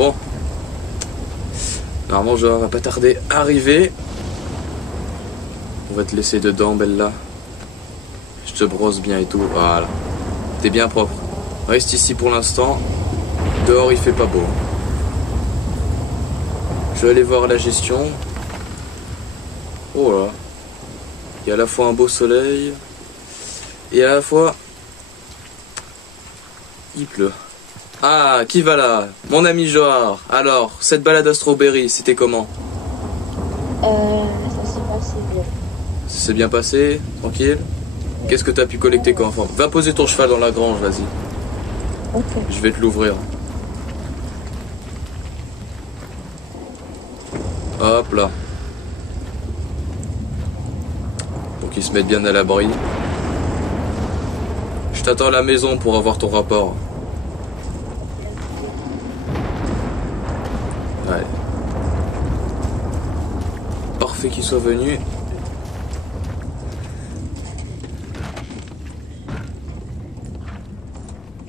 Bon. Normalement, je va pas tarder à arriver. On va te laisser dedans, Bella. Je te brosse bien et tout. Voilà. T'es bien propre. Reste ici pour l'instant. Dehors, il fait pas beau. Je vais aller voir la gestion. Oh là. Il y a à la fois un beau soleil. Et à la fois... il pleut. Ah, qui va là? Mon ami Johar. Alors, cette balade à Strawberry, c'était comment? Ça s'est passé bien. Ça s'est bien passé? Tranquille? Qu'est-ce que t'as pu collecter comme forme? Va poser ton cheval dans la grange, vas-y. Ok. Je vais te l'ouvrir. Hop là. Pour qu'ils se mettent bien à l'abri. Je t'attends à la maison pour avoir ton rapport. Ouais. Parfait qu'il soit venu.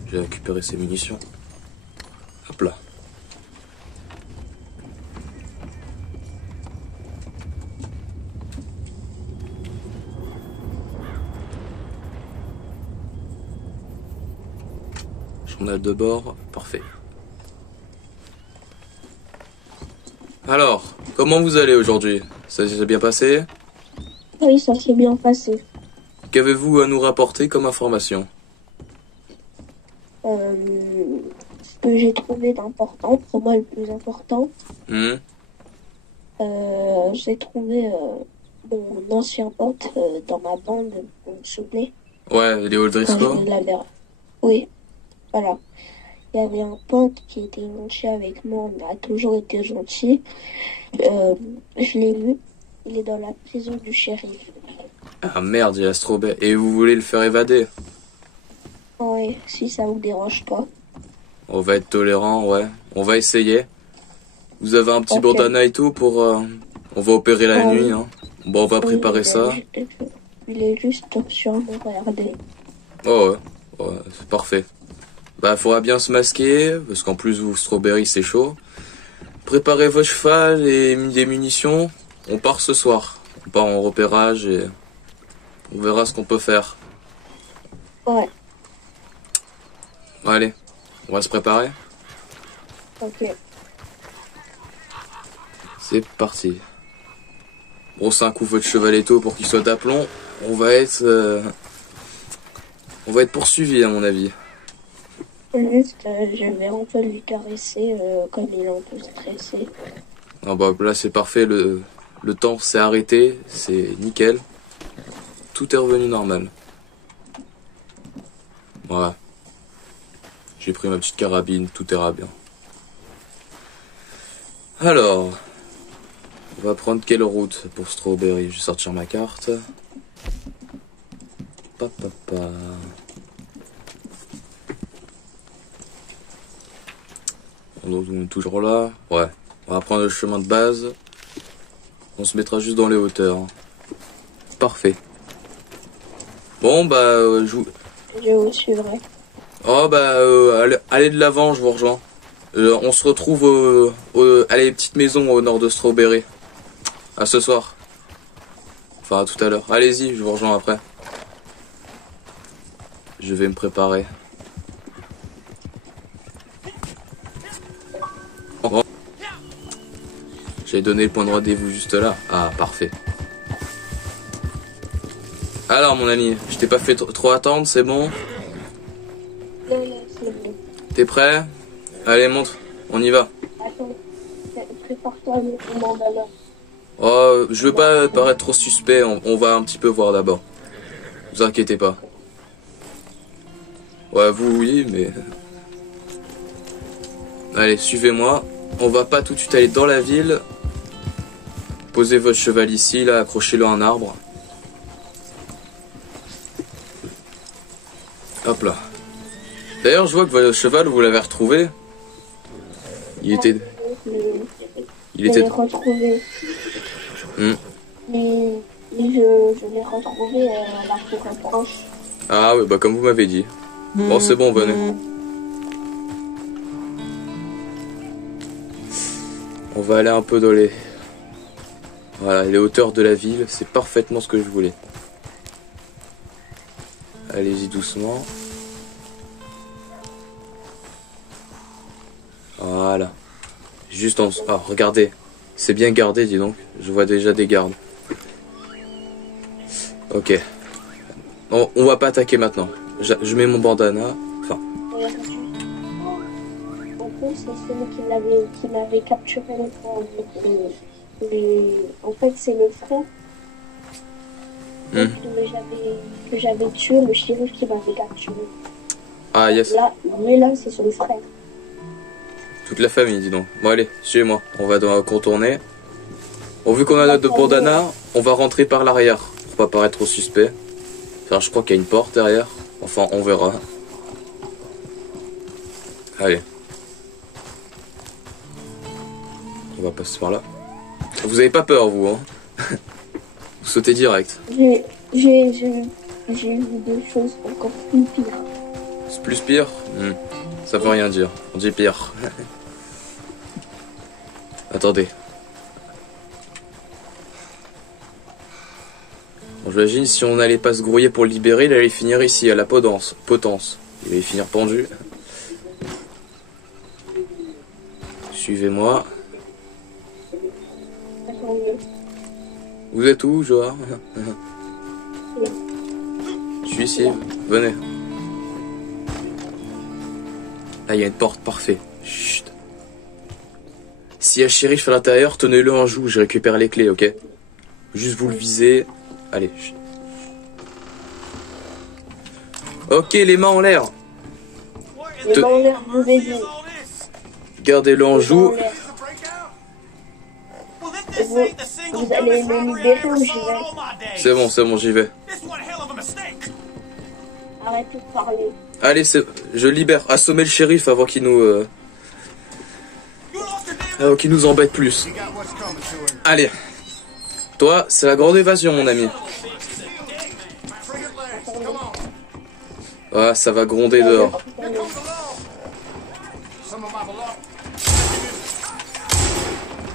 J'ai récupéré ses munitions. Hop là. Journal de bord, parfait. Alors, comment vous allez aujourd'hui? Ça s'est bien passé? Oui, ça s'est bien passé. Qu'avez-vous à nous rapporter comme information? Ce que j'ai trouvé d'important, pour moi le plus important, j'ai trouvé mon ancien pote dans ma bande, vous vous souvenez? Ouais, Léo Driscoll. Oui, voilà. Il y avait un pote qui était gentil avec moi, on a toujours été gentil. Je l'ai vu, il est dans la prison du shérif. Ah merde, il y a Strawberry. Et vous voulez le faire évader? Oui, si ça vous dérange pas. On va être tolérant, ouais. On va essayer. Vous avez un petit Ok. bandana et tout pour... on va opérer la Ah nuit, oui. hein. Bon, on va préparer Oui, ça. il est juste sur le regardez. Oh ouais, ouais, c'est parfait. Bah, faudra bien se masquer, parce qu'en plus, vous, Strawberry, c'est chaud. Préparez vos chevals et des munitions. On part ce soir. On part en repérage et on verra ce qu'on peut faire. Ouais, Allez, on va se préparer. ok. C'est parti. Brossez un coup votre chevaletto pour qu'il soit d'aplomb. On va être poursuivi à mon avis. Juste, je vais un peu lui caresser comme il est un peu stressé. Ah bah là c'est parfait, le temps s'est arrêté, c'est nickel. Tout est revenu normal. Voilà. J'ai pris ma petite carabine, tout ira bien. Alors, on va prendre quelle route pour Strawberry? Je vais sortir ma carte. Papa. On est toujours là. Ouais. On va prendre le chemin de base. On se mettra juste dans les hauteurs. Parfait. Bon bah Je vous suivrai. oh bah allez de l'avant, je vous rejoins. On se retrouve à la petite maison au nord de Strawberry. À ce soir. Enfin à tout à l'heure. Allez-y, je vous rejoins après. Je vais me préparer. Oh. J'ai donné le point de rendez-vous juste là. Ah, parfait. Alors mon ami, je t'ai pas fait trop attendre, c'est bon? Non, c'est bon. T'es prêt? Allez, montre, on y va. Attends, prépare-toi avec mon bandana. Oh, je veux pas paraître trop suspect, on va un petit peu voir d'abord. Vous inquiétez pas. Ouais, vous oui, mais... Allez, suivez-moi. On va pas tout de suite aller dans la ville. Posez votre cheval ici, là, accrochez-le à un arbre. Hop là. D'ailleurs, je vois que votre cheval, vous l'avez retrouvé. Il était... Je l'ai retrouvé. Mais je l'ai retrouvé à la forêt proche. Ah oui, bah comme vous m'avez dit. Bon, c'est bon, venez. On va aller un peu dans les... Voilà, les hauteurs de la ville. C'est parfaitement ce que je voulais. Allez-y doucement. Voilà. Juste en dessous. Ah, regardez. C'est bien gardé, dis donc. Je vois déjà des gardes. Ok. On va pas attaquer maintenant. Je mets mon bandana. Enfin. En plus, c'est celui qui m'avait capturé le temps. En fait, c'est le frère que j'avais tué, le shérif qui m'avait capturé. Ah, yes. Là, c'est son frère. Toute la famille, dis donc. Bon, allez, suivez-moi. On va contourner. Bon, vu qu'on a notre bandana, on va rentrer par l'arrière. Pour pas paraître trop suspect. Enfin, je crois qu'il y a une porte derrière. Enfin, on verra. Allez. On va passer par là. Vous avez pas peur, vous, hein? Vous sautez direct. J'ai vu des choses encore plus pires. C'est plus pire? Ça veut rien dire. On dit pire. Attendez. Bon, j'imagine si on n'allait pas se grouiller pour le libérer, il allait finir ici, à la potence. Il allait finir pendu. Suivez-moi. Vous êtes où, Joa? Je suis ici. Venez. Là, il y a une porte, parfait. Chut. S'il y a le shérif à l'intérieur, tenez-le en joue, je récupère les clés, ok? Juste vous le visez. Allez. Chut. Ok, les mains en l'air. Les mains en l'air, vous avez dit. Gardez-le en joue. Vous allez me libérer ou j'y vais? C'est bon, j'y vais. Arrêtez de parler. Allez, je libère. Assommez le shérif avant qu'il nous embête plus. Allez. Toi, c'est la grande évasion, mon ami. Ah, ça va gronder dehors.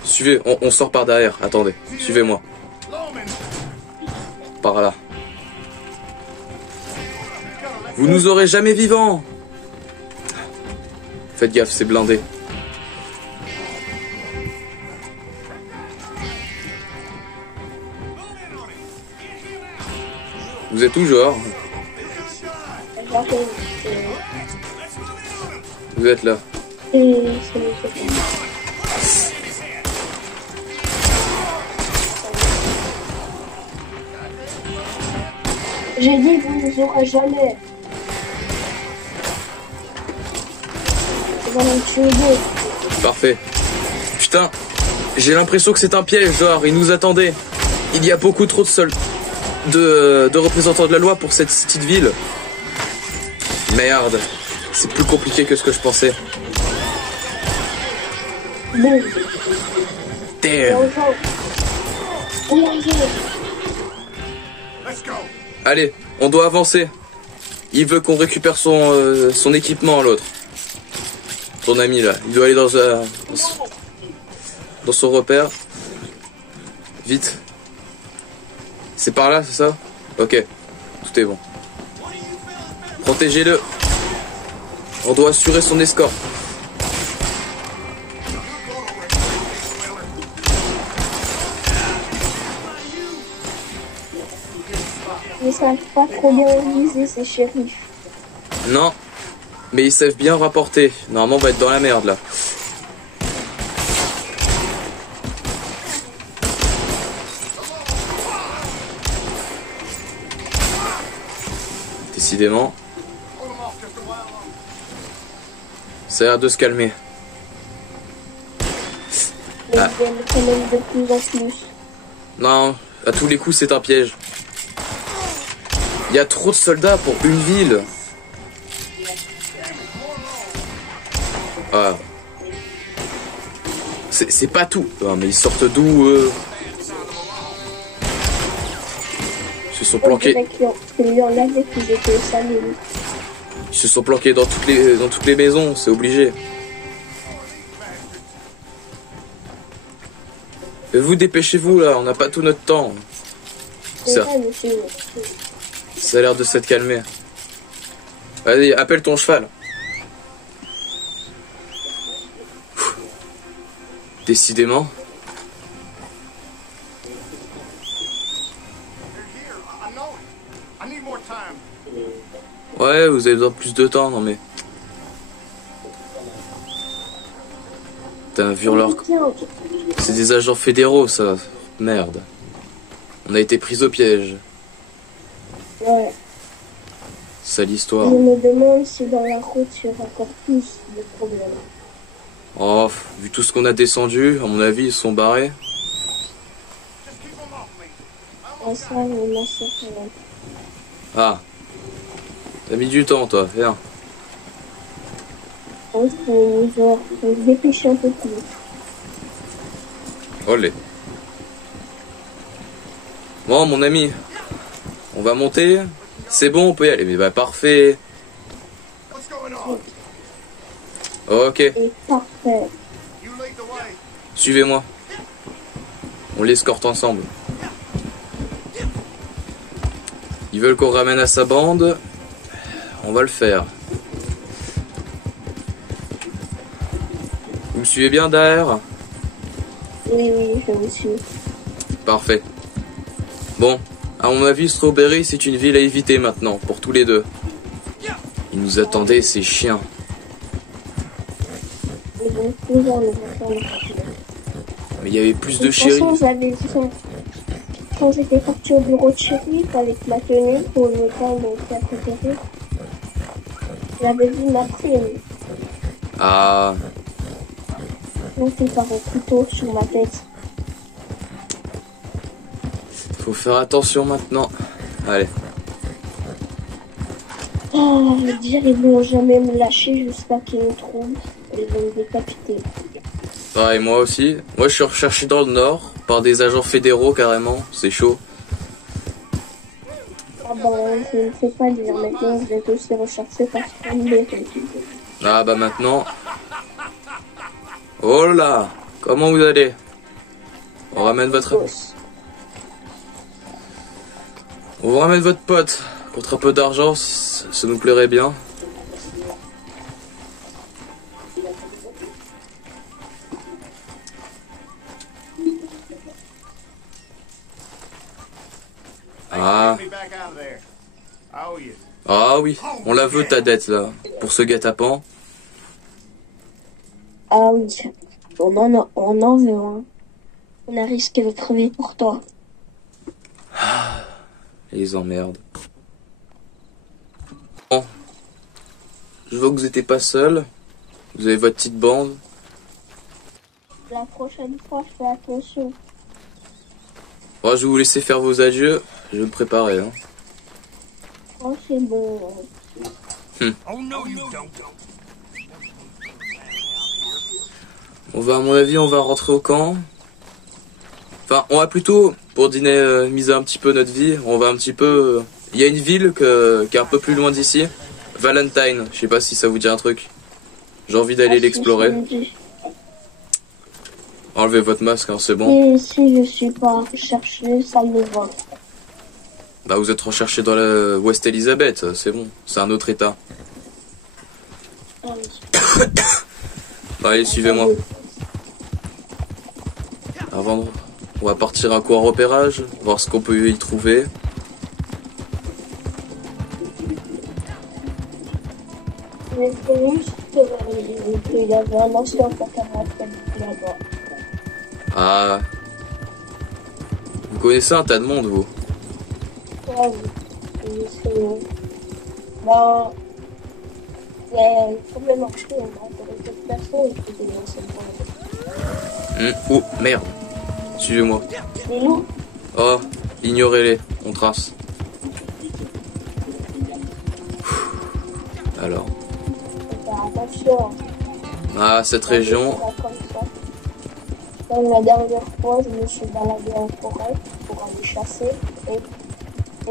Suivez, on sort par derrière. Attendez, suivez-moi. Par là. Vous nous aurez jamais vivants. Faites gaffe, c'est blindé. Vous êtes où, genre? Vous êtes là. J'ai dit vous ne nous aurez jamais. Parfait. Putain, j'ai l'impression que c'est un piège, genre, ils nous attendaient. Il y a beaucoup trop de représentants de la loi pour cette petite ville. Merde, c'est plus compliqué que ce que je pensais. Damn. Allez, on doit avancer. Il veut qu'on récupère son équipement, l'autre. Ton ami là, il doit aller dans son repère. Vite. C'est par là, c'est ça? Ok, tout est bon. Protégez-le. On doit assurer son escorte. Ils savent pas trop bien viser ces shérifs. Non, mais ils savent bien rapporter. Normalement, on va être dans la merde là. Décidément. Ça a l'air de se calmer. Mais ils viennent quand même de plus en plus. Non, à tous les coups, c'est un piège. Il y a trop de soldats pour une ville. Ah. C'est pas tout. Non, mais ils sortent d'où Ils se sont planqués. Ils se sont planqués dans toutes les maisons, c'est obligé. Vous dépêchez-vous là, on n'a pas tout notre temps. C'est Ça, vrai, monsieur. ça a l'air de s'être calmé. Allez, appelle ton cheval. Décidément. Ouais, vous avez besoin de plus de temps, non mais... T'as un hurleur. Tiens, C'est des agents fédéraux, ça. Merde. On a été pris au piège. ouais. Sale Je histoire. me demande si dans la route il y aura encore plus de problèmes. Oh, vu tout ce qu'on a descendu, à mon avis, ils se sont barrés. Ah, ça, on a ça. Ah. T'as mis du temps, toi. Viens. Il faut se dépêcher un peu plus. Olé. Bon, mon ami. On va monter. C'est bon, on peut y aller. Mais bah, parfait. Ok. Et parfait. Suivez-moi. On l'escorte ensemble. Ils veulent qu'on ramène à sa bande. On va le faire. Vous me suivez bien derrière? Oui, oui, je vous suis. Parfait. Bon, à mon avis, Strawberry, c'est une ville à éviter maintenant, pour tous les deux. Ils nous attendaient, ces chiens. Et donc, nous allons faire le parcours. Mais il y avait plus De de toute façon, shérifs. j'avais dit, quand j'étais parti au bureau de shérif avec ma tenue pour le temps de faire préféré, j'avais vu ma prime Ah, montée par un couteau sur ma tête. faut faire attention maintenant. Allez. Oh, je veux dire, ils vont jamais me lâcher jusqu'à qu'ils me trouvent. Ils vont me décapiter. Ah, et moi aussi. Moi, je suis recherché dans le nord, par des agents fédéraux carrément. C'est chaud. Ah ben, je ne sais pas dire. Maintenant, je vais être aussi recherché parce qu'on me mérite. Ah, bah maintenant... Oh là! Comment vous allez? On ramène votre... On vous ramène votre pote. Contre un peu d'argent, ça nous plairait bien. Ah. Ah oui, on la veut ta dette là, pour ce guet-apens. Ah oui, on en veut un. On a risqué de crever pour toi. Les emmerdes. Bon. Je vois que vous n'étiez pas seul. Vous avez votre petite bande. La prochaine fois, fais attention. Bon, je vais vous laisser faire vos adieux. Je vais me préparer. Hein. Oh, c'est bon. On va, à mon avis, on va rentrer au camp. Enfin, on va plutôt, pour dîner, miser un petit peu notre vie. On va un petit peu... Il y a une ville qui est un peu plus loin d'ici. Valentine. Je sais pas si ça vous dit un truc. J'ai envie d'aller l'explorer. Enlevez votre masque, hein, c'est bon. Et si je suis pas recherché, ça me va. Bah, vous êtes recherché dans la West Elizabeth, c'est bon. C'est un autre état. Ah oui. Bah, allez, suivez-moi. Avant, on va partir un coup en repérage, voir ce qu'on peut y trouver. Mais c'est juste qu'il y avait un ancien camarade là-bas. Ah. Vous connaissez un tas de monde, vous. Ouais, oui. Et c'est... Ben... Il faut même marcher, on va interroger cette personne et puis des renseignements. Oh, merde. Suivez-moi. Les loups. Oh, ignorez-les, on trace. Alors. Faire attention. Ah, cette région. Comme la dernière fois, je me suis baladé en forêt pour aller chasser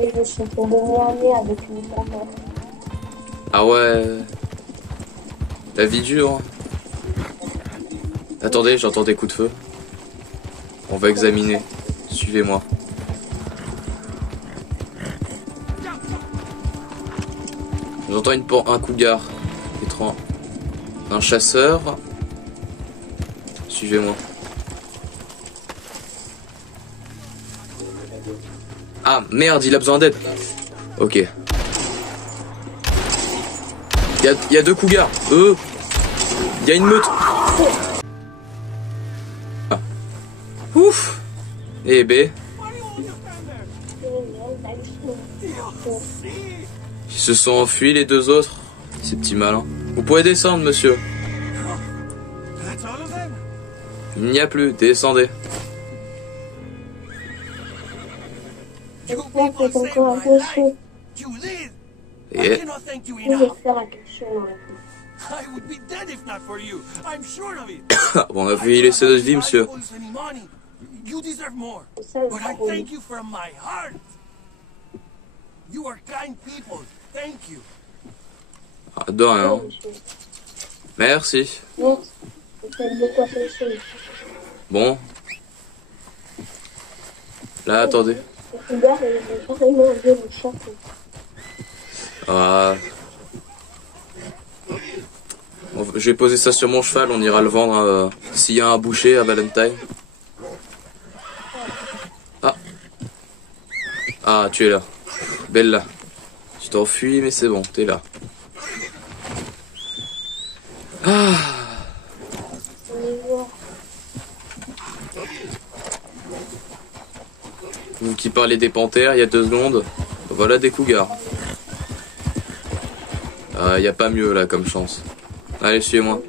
et je suis tombé nez à nez avec une panthère. Ah ouais. La vie dure. Attendez, j'entends des coups de feu. On va examiner. Suivez-moi. J'entends un cougar. Étrange. Un chasseur. Suivez-moi. Ah merde, il a besoin d'aide. Ok. Il y a deux cougars. Il y a une meute. Ah. Ouf. Et B. Ils se sont enfuis les deux autres. Ces petits malins. Vous pouvez descendre, monsieur. Il n'y a plus. Descendez. J'espère que t'es encore un peu chaud. Et... Je vais faire attention dans la peau. bon, on a vu y laisser notre vie, monsieur. Ça, le problème. Ah, de rien. Oui, monsieur. Merci. Non, vous faites beaucoup attention. Bon. Là, attendez. Le cougar, il est carrément enlevé mon chapeau. Ah. Je vais poser ça sur mon cheval, on ira le vendre s'il y a un boucher à Valentine. Ah. Ah, tu es là. Bella. Tu t'enfuis, mais c'est bon, t'es là. Ah. On y voit. Vous qui parlez des panthères il y a 2 secondes, voilà des cougars. Il n'y a pas mieux là comme chance. Allez, suivez-moi.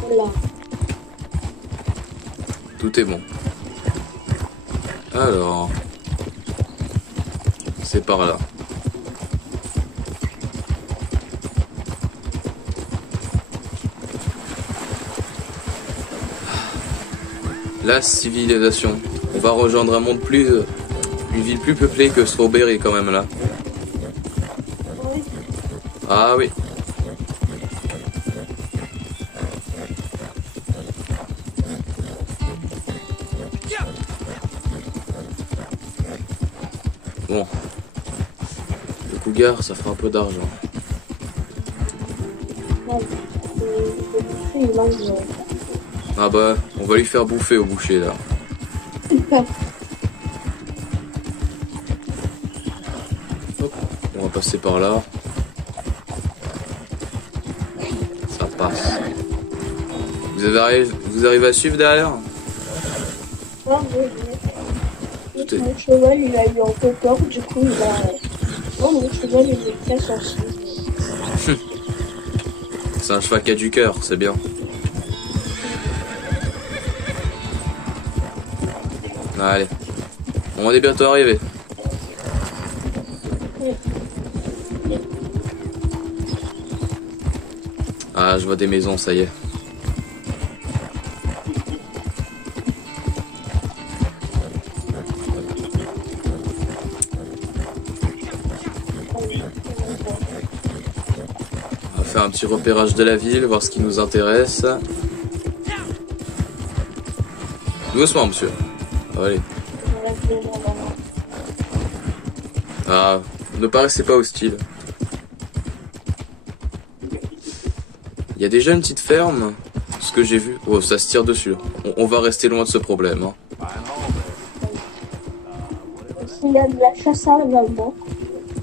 Voilà. Tout est bon. Alors, c'est par là. La civilisation. On va rejoindre un monde une ville plus peuplée que Strawberry quand même là. Oui. Ah oui. Bon. Le cougar, ça fera un peu d'argent. Ouais. Il mange. Ah bah, on va lui faire bouffer au boucher là. Hop, on va passer par là. Ça passe. Vous arrivez à suivre derrière? Ah, oui. Mon cheval, il a eu un peu peur, du coup, il a... Oh, mon cheval, il est très sensible. C'est un cheval qui a du cœur, c'est bien. Allez. On est bientôt arrivé. Ah, je vois des maisons, ça y est. On va faire un petit repérage de la ville, voir ce qui nous intéresse. Doucement, monsieur. Allez. Ah, ne paraissez pas hostile. Il y a déjà une petite ferme, ce que j'ai vu. Oh, ça se tire dessus. On va rester loin de ce problème. Hein. Il y a de la chasse à également.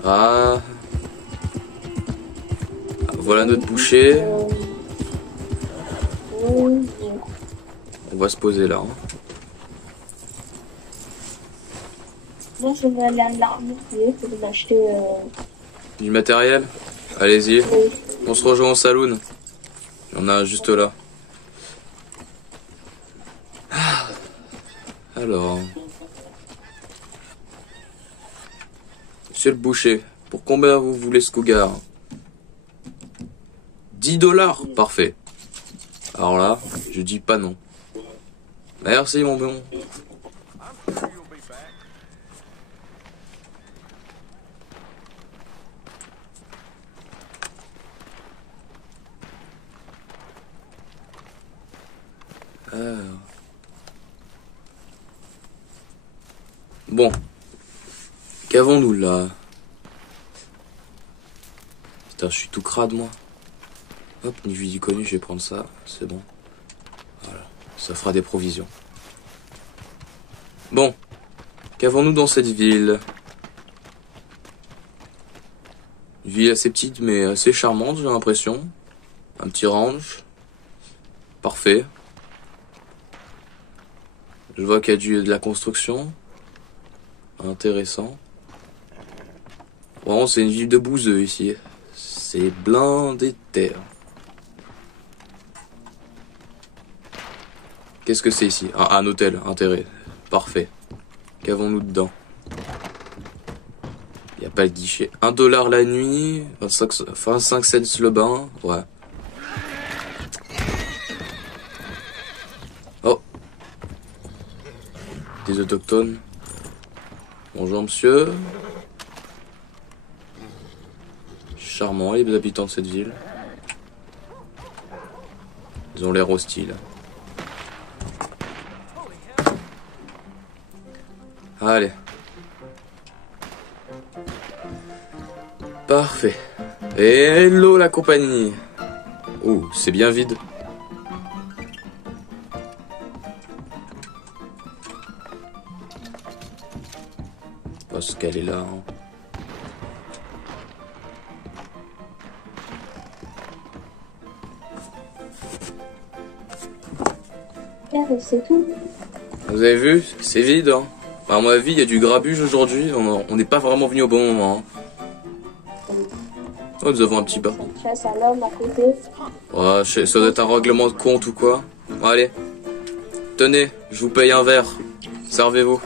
Ah. Voilà notre boucher. On va se poser là. Hein. Moi, je vais aller à l'armurier pour m'acheter... Du matériel. Allez-y. Oui. On se rejoint au saloon. Il y en a un juste là. Alors. Monsieur le boucher, pour combien vous voulez ce cougar? 10 $. Parfait. Alors là, je dis pas non. Merci mon bon. Alors. Bon. Qu'avons-nous là? Putain, je suis tout crade moi. Hop, ni vu ni connu, je vais prendre ça. C'est bon. Voilà. Ça fera des provisions. Bon. Qu'avons-nous dans cette ville? Une ville assez petite mais assez charmante, j'ai l'impression. Un petit ranch. Parfait. Je vois qu'il y a de la construction. Intéressant. Vraiment, c'est une ville de bouseux ici. C'est blindé de terre. Qu'est-ce que c'est ici? Un hôtel, intérêt. Parfait. Qu'avons-nous dedans? Il n'y a pas le guichet. 1 dollar la nuit, 25 cents le bain. Ouais. Oh. Des autochtones. Bonjour monsieur. Charmant les habitants de cette ville. Ils ont l'air hostiles. Allez. Parfait. Hello la compagnie. Oh, c'est bien vide. Parce qu'elle est là. Hein. C'est tout. Vous avez vu? C'est vide. Hein. À mon avis, il y a du grabuge aujourd'hui. On n'est pas vraiment venu au bon moment. Hein. Oh, nous avons un petit bar. Chasse à l'homme à côté. Ouais, ça doit être un règlement de compte ou quoi. Allez. Tenez, je vous paye un verre. Servez-vous.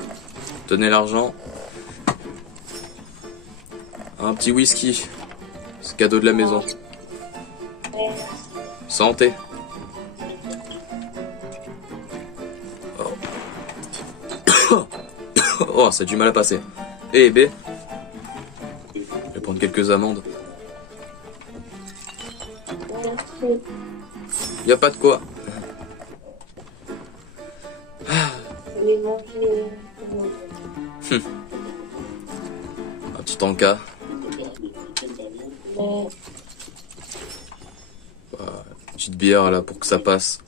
Tenez l'argent. Un petit whisky. C'est cadeau de la maison. Santé. Oh. Oh, ça a du mal à passer. Eh, B. Je vais prendre quelques amandes. Y a pas de quoi. Un petit tanka. Petite bière là pour que ça passe.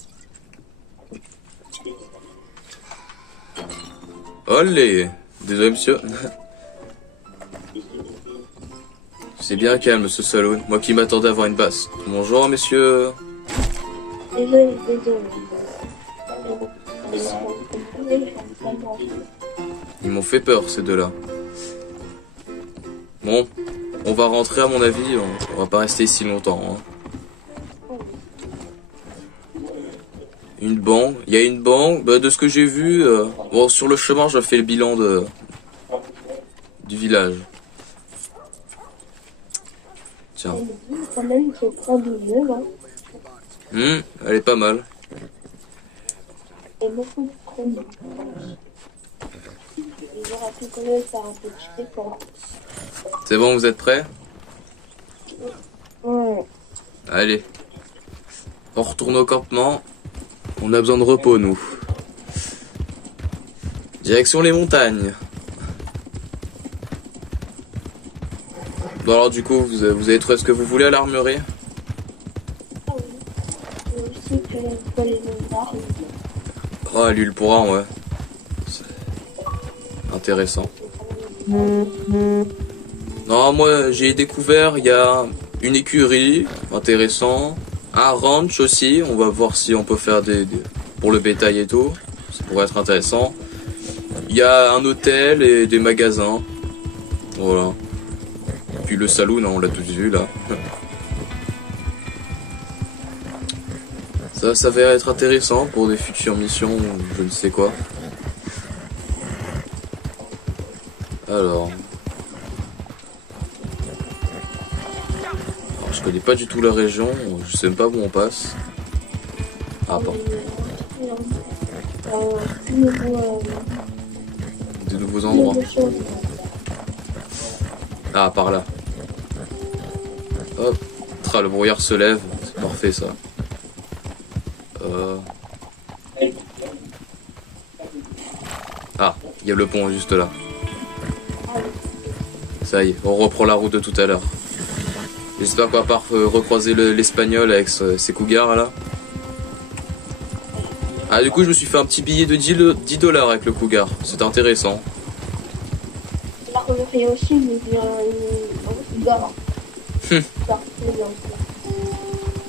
Olé. Désolé monsieur. C'est bien calme ce saloon. Moi qui m'attendais à avoir une basse. Bonjour messieurs. Désolé. Ils m'ont fait peur ces deux-là. Bon, on va rentrer à mon avis. On va pas rester ici longtemps. Hein. Une banque. Il y a une banque. Bah, de ce que j'ai vu, bon, sur le chemin, je fais le bilan du village. Tiens. Quand même, c'est pas de jeu, là. Elle est pas mal. Et beaucoup de chromes. Ils auraient pu quand même faire un petit effort. C'est bon, vous êtes prêts? Ouais. Allez. On retourne au campement. On a besoin de repos, nous. Direction les montagnes. Bon alors du coup, vous avez trouvé ce que vous voulez à l'armurerie? Ah oui. Et aussi que vous pouvez les voir. Ah, l'huile pour un, ouais. C'est intéressant. Non, moi j'ai découvert, il y a une écurie, intéressant. Un ranch aussi, on va voir si on peut faire pour le bétail et tout. Ça pourrait être intéressant. Il y a un hôtel et des magasins. Voilà. Puis le saloon, on l'a tous vu là. Ça va être intéressant pour des futures missions ou je ne sais quoi. Alors, je connais pas du tout la région, je sais même pas où on passe. Ah bon. Des nouveaux endroits. Ah, par là. Hop. Le brouillard se lève. C'est parfait ça. Il y a le pont juste là. Ah oui. Ça y est, on reprend la route de tout à l'heure. J'espère qu'on va pas recroiser l'espagnol avec ses cougars là. Ah du coup je me suis fait un petit billet de 10 dollars avec le cougar. C'était intéressant. La fait aussi, mais bien, il doit.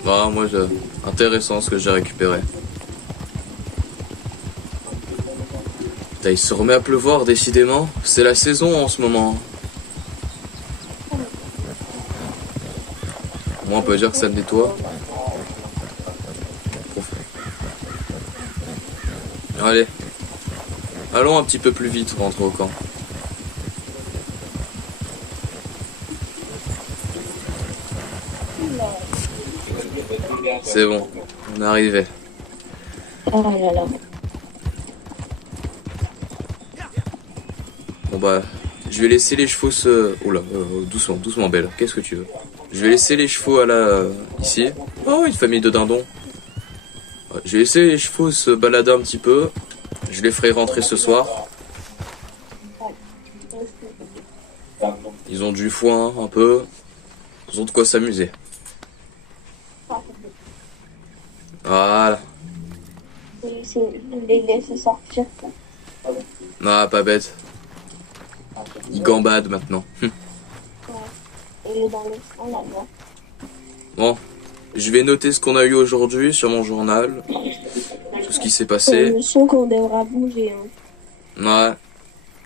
Bah moi intéressant ce que j'ai récupéré. Putain, il se remet à pleuvoir décidément. C'est la saison en ce moment. Moi on peut dire que ça me nettoie. Allez. Allons un petit peu plus vite, rentre au camp. C'est bon, on est arrivé. Oh là là. Bon bah, je vais laisser les chevaux se... Oula, doucement, doucement belle, qu'est-ce que tu veux? Je vais laisser les chevaux à la... ici. Oh, une famille de dindons. Je vais laisser les chevaux se balader un petit peu. Je les ferai rentrer ce soir. Ils ont du foin un peu. Ils ont de quoi s'amuser. Voilà. Les laisser sortir. Ah, pas bête. Ils gambadent maintenant. Il est dans le fond là-bas. Bon, je vais noter ce qu'on a eu aujourd'hui sur mon journal. Tout ce qui s'est passé. Je sens qu'on devra bouger. Hein.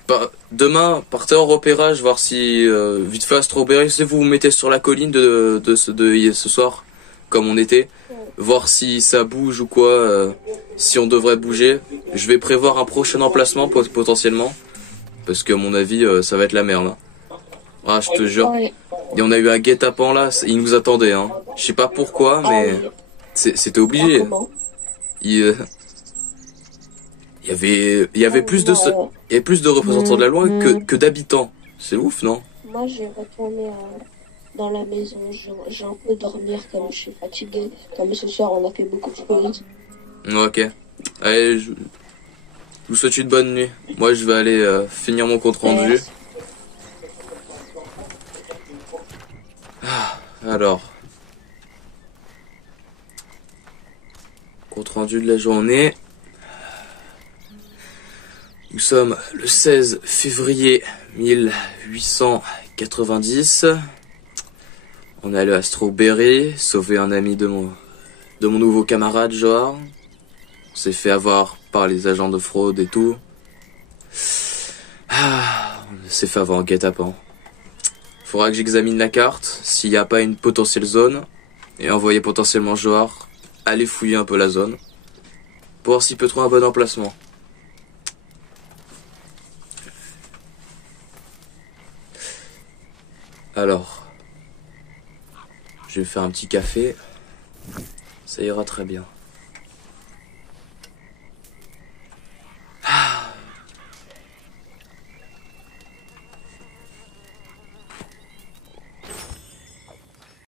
Ouais. Demain, partez en repérage, voir si vite fait à Strawberry, si vous vous mettez sur la colline de ce soir, comme on était, voir si ça bouge ou quoi, si on devrait bouger. Je vais prévoir un prochain emplacement potentiellement, parce qu'à mon avis, ça va être la merde. Hein. Ah, je te jure. Ouais. Et on a eu un guet-apens là, il nous attendait. Hein. Je sais pas pourquoi, mais c'était obligé. Il y avait plus de représentants de la loi que d'habitants. C'est ouf, non? Moi, je vais retourner dans la maison. J'ai un peu dormir comme je suis fatiguée. Comme ce soir, on a fait beaucoup de choses. Ok. Allez, je vous souhaite une bonne nuit. Moi, je vais aller finir mon compte rendu. Alors. Compte rendu de la journée. Nous sommes le 16 février 1890. On est allé à Strawberry, sauver un ami de mon nouveau camarade, Joar. On s'est fait avoir par les agents de fraude et tout. On s'est fait avoir en guet-apens. Faudra que j'examine la carte, s'il n'y a pas une potentielle zone, et envoyer potentiellement Joar aller fouiller un peu la zone, pour voir s'il peut trouver un bon emplacement. Alors, je vais faire un petit café, ça ira très bien.